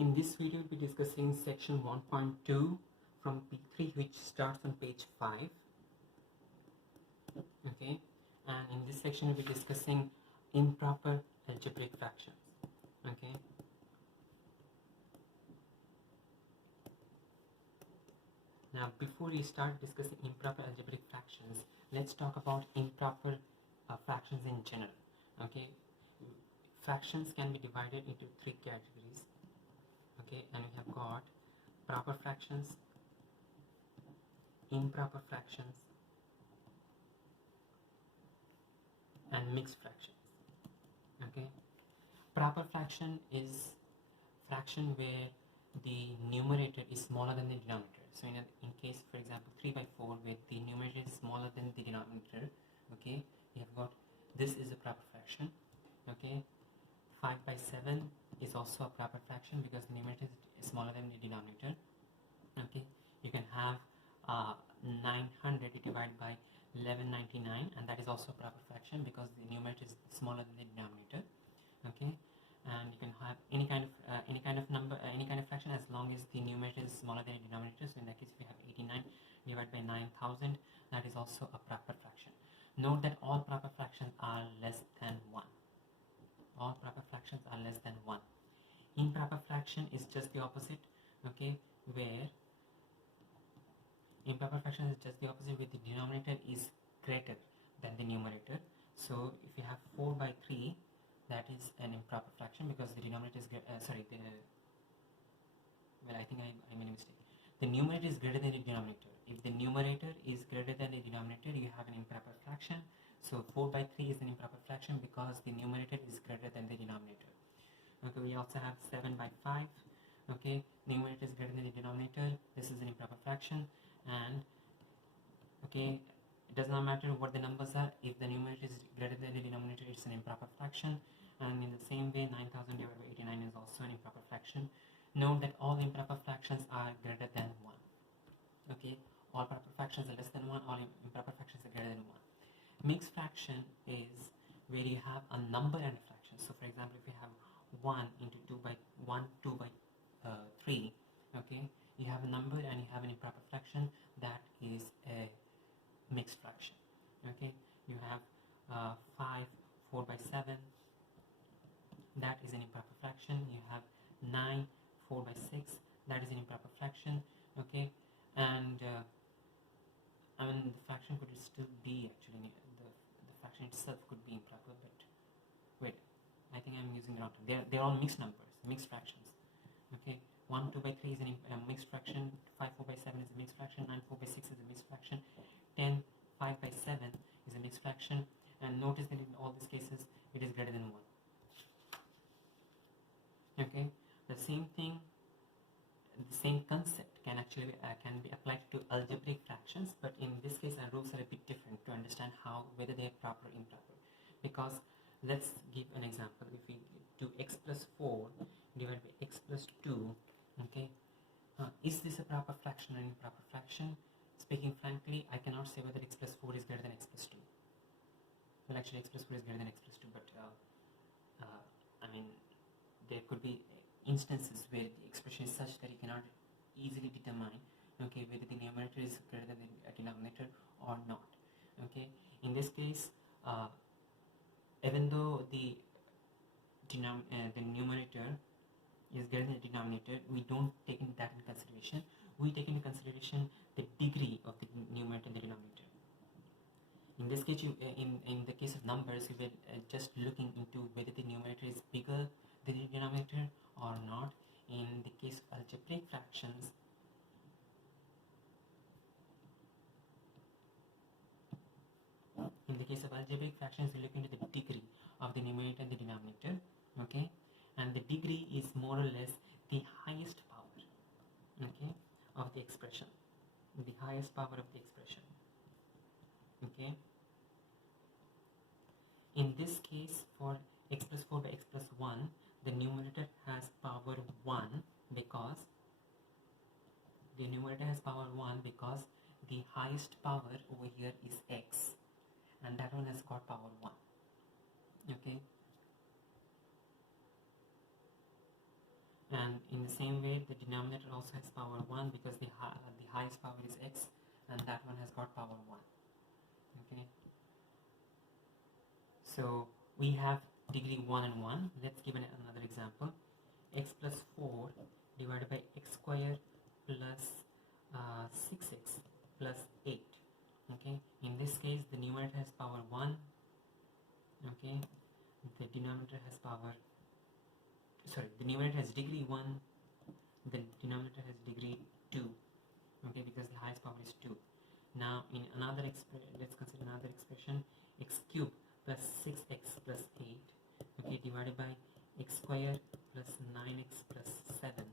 In this video, we'll be discussing section 1.2 from P3, which starts on page 5. Okay, and in this section, we'll be discussing improper algebraic fractions. Okay. Now, before we start discussing improper algebraic fractions, let's talk about improper fractions in general. Okay, fractions can be divided into three categories. Okay, and we have got proper fractions, improper fractions, and mixed fractions. Okay, proper fraction is fraction where the numerator is smaller than the denominator. So in case, for example, 3 by 4, where the numerator is smaller than the denominator, okay, we have got this is a proper fraction. Okay, 5 by 7 is also a proper fraction because the numerator is smaller than the denominator. Okay, you can have 900 divided by 1199, and that is also a proper fraction because the numerator is smaller than the denominator. Okay, and you can have any kind of number, any kind of fraction, as long as the numerator is smaller than the denominator. So in that case, if you have 89 divided by 9000, that is also a proper fraction. Note that all proper fractions are less than 1. All proper fractions are less than 1. Improper fraction is just the opposite. Okay, where improper fraction is just the opposite, where the denominator is greater than the numerator. So if you have 4 by 3, that is an improper fraction because the denominator is I think I made a mistake. The numerator is greater than the denominator. If the numerator is greater than the denominator, you have an improper fraction. So 4 by 3 is an improper fraction because the numerator is greater than the denominator. Okay, we also have 7 by 5. Okay, numerator is greater than the denominator. This is an improper fraction. And okay, it does not matter what the numbers are. If the numerator is greater than the denominator, it's an improper fraction. And in the same way, 9000 divided by 89 is also an improper fraction. Note that all improper fractions are greater than 1. Okay, all proper fractions are less than 1. All improper fractions are greater than 1. Mixed fraction is where you have a number and a fraction. So for example, if you have 1 into 2 by 2 by 3, okay, you have a number and you have an improper fraction, that is a mixed fraction. Okay, you have 5 4 by 7, that is an improper fraction. You have 9 4 by 6, that is an improper fraction. Okay, and I mean, the fraction could still be actually, the fraction itself could be improper, but wait, I think I'm using the wrong term. They're all mixed numbers, mixed fractions. Okay, 1 2 by 3 is a mixed fraction, 5 4 by 7 is a mixed fraction, 9 4 by 6 is a mixed fraction, 10 5 by 7 is a mixed fraction, and notice that in all these cases it is greater than 1. Okay, the same thing, the same concept can actually can be applied to algebraic fractions, but in this case our rules are a bit different to understand whether they are proper or improper. Because let's give an example. If we do x plus 4 divided by x plus 2, okay, is this a proper fraction or improper fraction? Speaking frankly, I cannot say whether x plus 4 is greater than x plus 2. Well, actually x plus 4 is greater than x plus 2, but I mean, there could be instances where the expression is such that you cannot easily determine, okay, whether the numerator is greater than the denominator or not. Okay, in this case, even though the numerator is greater than the denominator, we don't take that in consideration. We take into consideration the degree of the numerator and the denominator. In this case, in the case of numbers, you will just looking into whether the numerator is bigger than the denominator or not. In the case of algebraic fractions, we look into the degree of the numerator and the denominator. Okay, and the degree is more or less the highest power, okay, of the expression, the highest power of the expression. Okay, in this case, for x plus 4 by x plus 1, the numerator has power 1 because the highest power over here is x, and that one has got power 1. Okay, And in the same way, the denominator also has power 1 because the highest power is x, and that one has got power 1. Okay, so we have degree 1 and 1. Let's give another example. X plus 4 divided by x square plus 6x plus 8. Okay, in this case the numerator has power 1. Okay, the denominator has power, the numerator has degree 1, the denominator has degree 2. Okay, because the highest power is 2. Now in another let's consider another expression, x cubed plus 6x plus 8, okay, divided by x square plus 9x plus 7.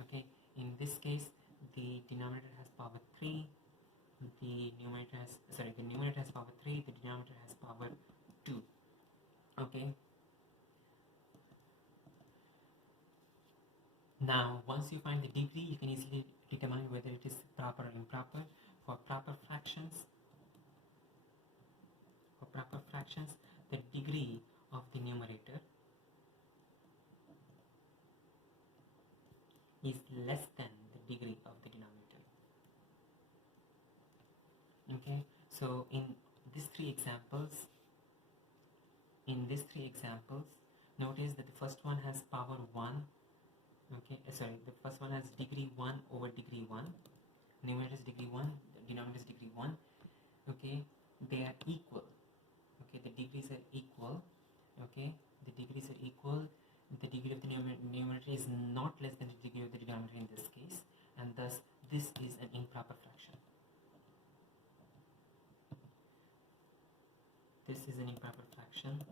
Okay, in this case the denominator has power 3, the numerator has power 3, the denominator has power 2. Okay, now once you find the degree, you can easily determine whether it is proper or improper. For proper fractions, the degree of the numerator is less than the degree of the denominator. Okay, so in these three examples, notice that the first one has power 1. Okay, the first one has degree 1 over degree 1. Numerator is degree 1, the denominator is degree 1. Okay, they are equal. Okay, the degrees are equal. Okay, the degrees are equal. The degree of the numerator is not less than the degree of the denominator in this case, and thus this is an improper fraction. This is an improper fraction.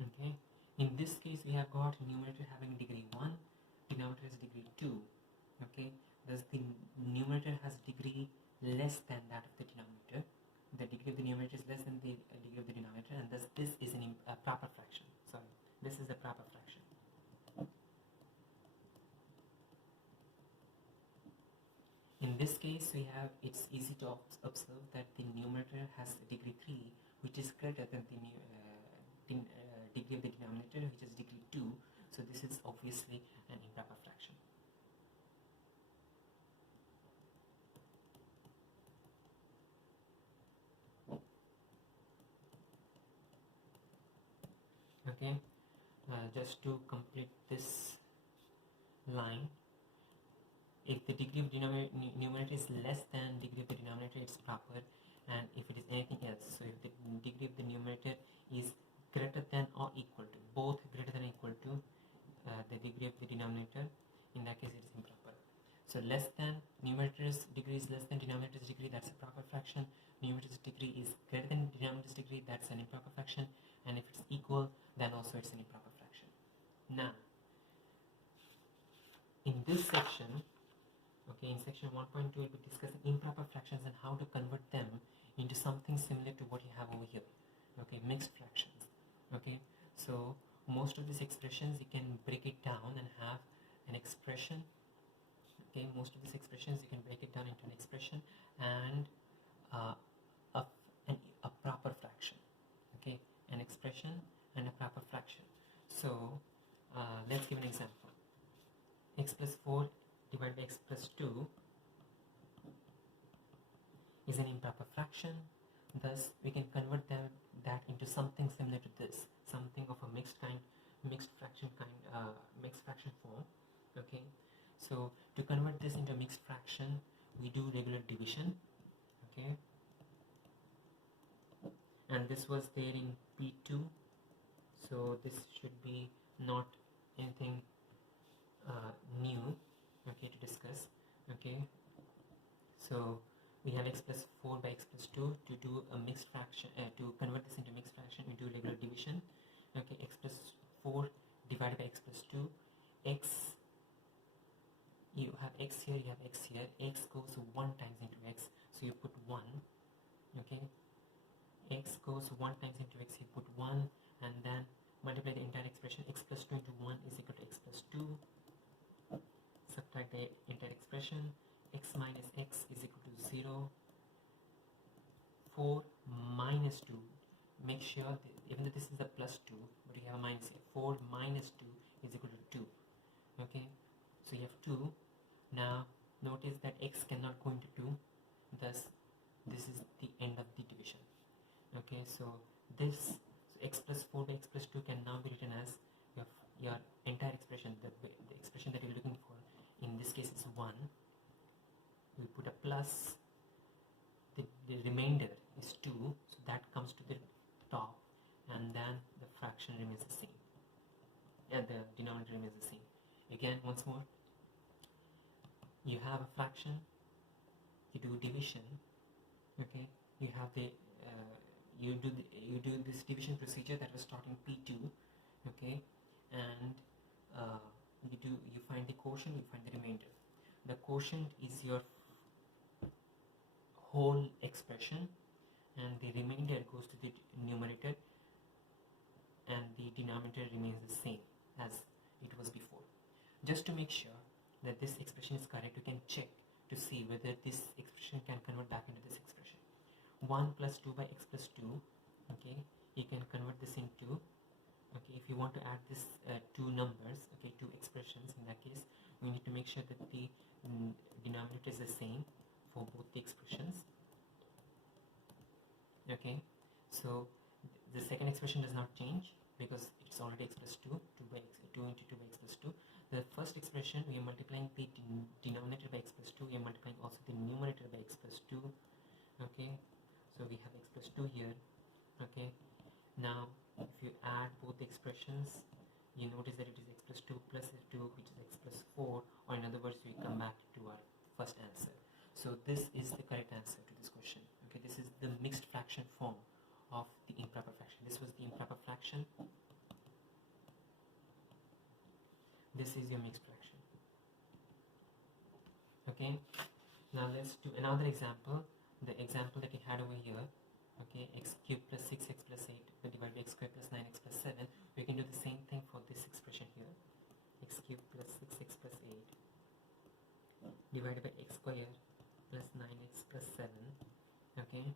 Okay, in this case we have got numerator having degree 1, denominator has degree 2. Okay, thus the numerator has degree less than that of the denominator. The degree of the numerator is less than the degree of the denominator, and thus this is a proper fraction. This is a proper fraction. In this case, it's easy to observe that the numerator has degree 3, which is greater than the degree of the denominator, which is degree 2. So this is obviously an improper fraction. Okay, just to complete this line, if the degree of the numerator is less than degree of the denominator, it's proper. And if it is anything else, so if the degree of the numerator is greater than or equal to, both greater than or equal to the degree of the denominator, in that case it is improper. So less than, numerator's degree is less than denominator's degree, that's a proper fraction. Numerator's degree is greater than denominator's degree, that's an improper fraction. And if it's equal, then also it's an improper fraction. Now, in this section, okay, in section 1.2, we'll be discussing improper fractions and how to convert them into something similar to what you have over here. Okay, mixed fractions. Okay, so most of these expressions you can break it down and have an expression. Okay, most of these expressions you can break it down into an expression and a proper fraction. Okay, an expression and a proper fraction. So let's give an example. X plus 4 divided by x plus 2 is an improper fraction. Thus we can convert that into something similar to this, something of a mixed fraction form. Okay, so to convert this into a mixed fraction, we do regular division. Okay, and this was there in P2, so this should be not anything new, okay, to discuss. Okay, so we have x plus 4 by x plus 2. To do a mixed fraction, to convert this into mixed fraction, we do regular division. Okay, x plus 4 divided by x plus 2. You have x here, you have x here. X goes 1 times into x, so you put 1. Okay, x goes 1 times into x, you put 1, and then multiply the entire expression. X plus 2 into 1 is equal to x plus 2. Subtract the entire expression. X minus x is equal to 0. 4 minus 2. Make sure that even though this is a plus 2, but you have have a minus here. 4 minus 2 is equal to 2. Okay, so you have 2. Now notice that x cannot go into 2, thus this is the end of the division. Okay, so this, so x plus 4 by x plus 2 can now be written as your entire expression, the expression that you're looking for. In this case is 1. We put a plus, the remainder is 2, so that comes to the top, and then the fraction remains the same, and the denominator remains the same. Again, once more, you have a fraction, you do division. Okay, you have the you do this division procedure that was taught in P2. Okay, and you find the quotient, you find the remainder. The quotient is your whole expression, and the remainder goes to the numerator, and the denominator remains the same as it was before. Just to make sure that this expression is correct, you can check to see whether this expression can convert back into this expression. 1 plus 2 by x plus 2, okay, you can convert this into, okay, if you want to add this two numbers, okay, two expressions, in that case we need to make sure that the denominator is the same for both the expressions. Okay, so the second expression does not change because it's already x plus 2, 2 into 2 by x plus 2. The first expression, we are multiplying the denominator by x plus 2, we are multiplying also the numerator by x plus 2. Okay, so we have x plus 2 here. Okay, now if you add both the expressions, you notice that it is x plus 2 plus 2, which is x plus 4, or in other words, we come back to our first answer. So this is the correct answer to this question. Okay, this is the mixed fraction form of the improper fraction. This was the improper fraction. This is your mixed fraction. Okay, now let's do another example. The example that we had over here. Okay, x cubed plus 6x plus 8 divided by x squared plus 9x plus 7. We can do the same thing for this expression here. X cubed plus 6x plus 8 divided by x squared plus 9x plus 7. Okay,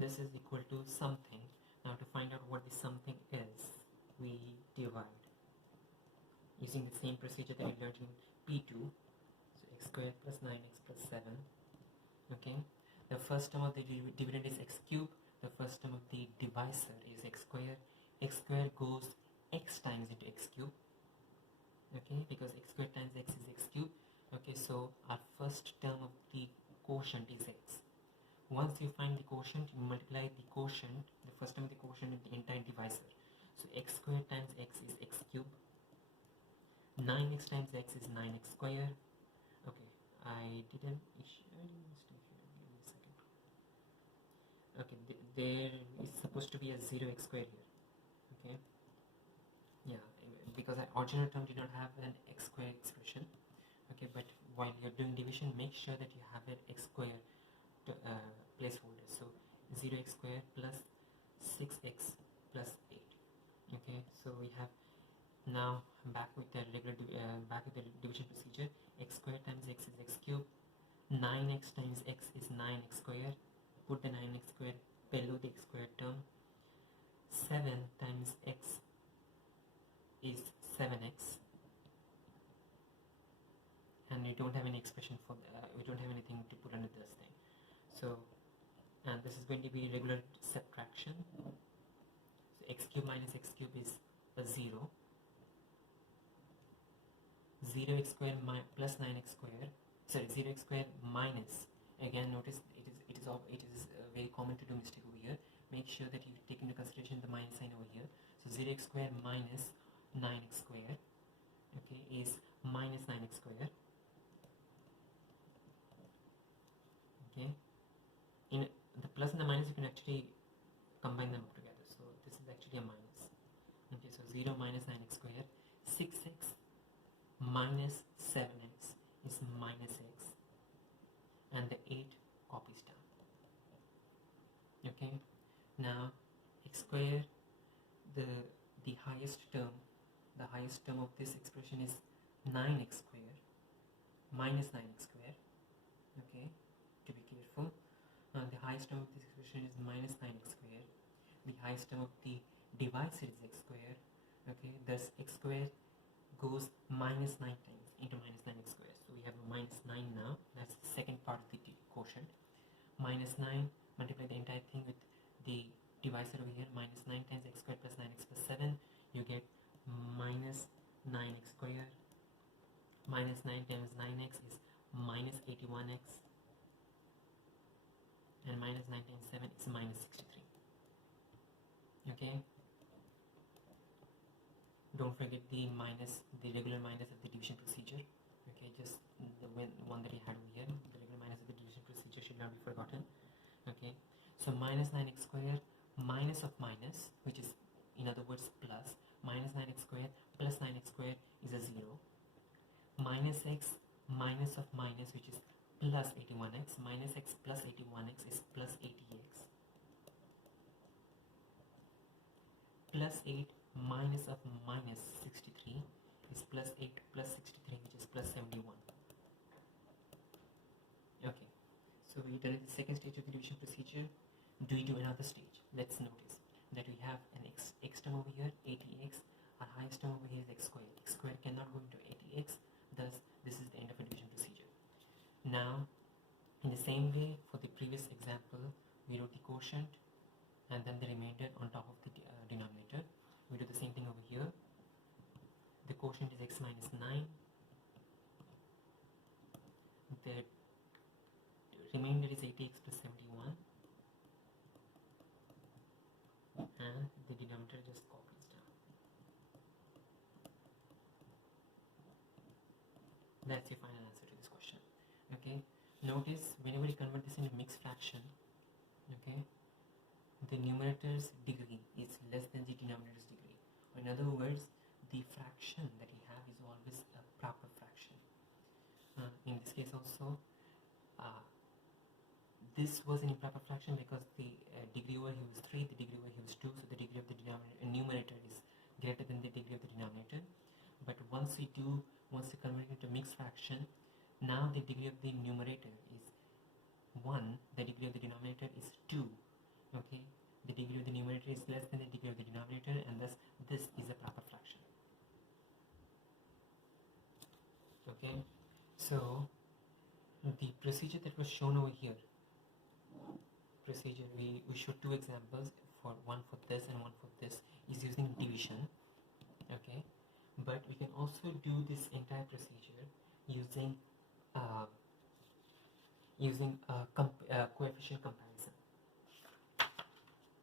this is equal to something. Now to find out what the something is, we divide using the same procedure that we learned in P2. So x squared plus 9x plus 7. Okay, the first term of the dividend is x cubed. The first term of the divisor is x squared. X squared goes x times into x cubed. Okay, because x squared times x is x cubed. Okay, so our first term of the quotient is x. Once you find the quotient, you multiply the quotient, the first term of the quotient, with the entire divisor. So x squared times x is x cubed. 9x times x is 9x squared. Okay, I did a mistake here. Give me a second. Okay, there is supposed to be a 0x squared here. Okay, yeah, because our original term did not have an x squared expression. Okay, but while you're doing division, make sure that you have an x squared placeholder. So 0x squared plus 6x plus 8. Okay, so we have now back with the regular division procedure. X squared times x is x cubed. 9x times x is 9x squared. Put the 9x squared below the x squared term. 7 times x is 7x, and we don't have any expression for we don't have anything to put under this thing. So, and this is going to be regular subtraction. So x cube minus x cube is a 0. 0x squared plus 9x squared. Sorry, 0x squared minus. Again, notice it is very common to do mistake over here. Make sure that you take into consideration the minus sign over here. So 0x squared minus 9x squared, okay, is minus 9x squared. Okay, in the plus and the minus, you can actually combine them together. So this is actually a minus. Okay, so 0 minus 9x squared. 6x minus 7x is minus x, and the 8 copies down. Okay, now x squared, the highest term of this expression is 9x squared minus 9x squared. Okay, to be careful. The highest term of this expression is minus 9x squared. The highest term of the divisor is x squared. Okay, thus x square goes minus 9 times into minus 9x square. So we have a minus 9 now. That's the second part of the quotient. Minus 9, multiply the entire thing with the divisor over here, minus 9 times x squared plus 9x plus 7. You get minus 9x square. Minus 9 times 9x is minus 81x. And minus 9 times 7 is minus 63. Okay. Don't forget the regular minus of the division procedure. Okay, just the one that you had over here, the regular minus of the division procedure should not be forgotten. Okay, so minus 9x square minus of minus, which is in other words plus, minus 9x square plus 9x square is a 0. Minus x minus of minus, which is plus 81x, minus x plus 81x is plus 80x. Plus 8 minus of minus 63 is plus 8 plus 63, which is plus 71. Okay, so we done the second stage of the division procedure. Do we do another stage? Let's notice that we have an x term over here, 80x. Our highest term over here is x squared. X squared cannot go into 80x, thus this is the end of a division procedure. Now, in the same way for the previous example, we wrote the quotient and then the remainder on top of the denominator. We do the same thing over here. The quotient is x minus 9. The remainder is 80x plus 71. And the denominator just copies down. That's your final answer to this question. Okay. Notice whenever you convert this into mixed fraction, okay, the numerator's degree is less than the denominator's degree. Or in other words, the fraction that you have is always a proper fraction. In this case also, this was an improper fraction because the degree over here was 3, the degree over here was 2, so the degree of the numerator is greater than the degree of the denominator. But once you convert it into mixed fraction, now the degree of the numerator is 1, the degree of the denominator is 2. Okay, the degree of the numerator is less than the degree of the denominator, and thus this is a proper fraction. Okay, so the procedure that was shown over here, we showed two examples, for one for this and one for this, is using division. Okay, but we can also do this entire procedure using coefficient comparison.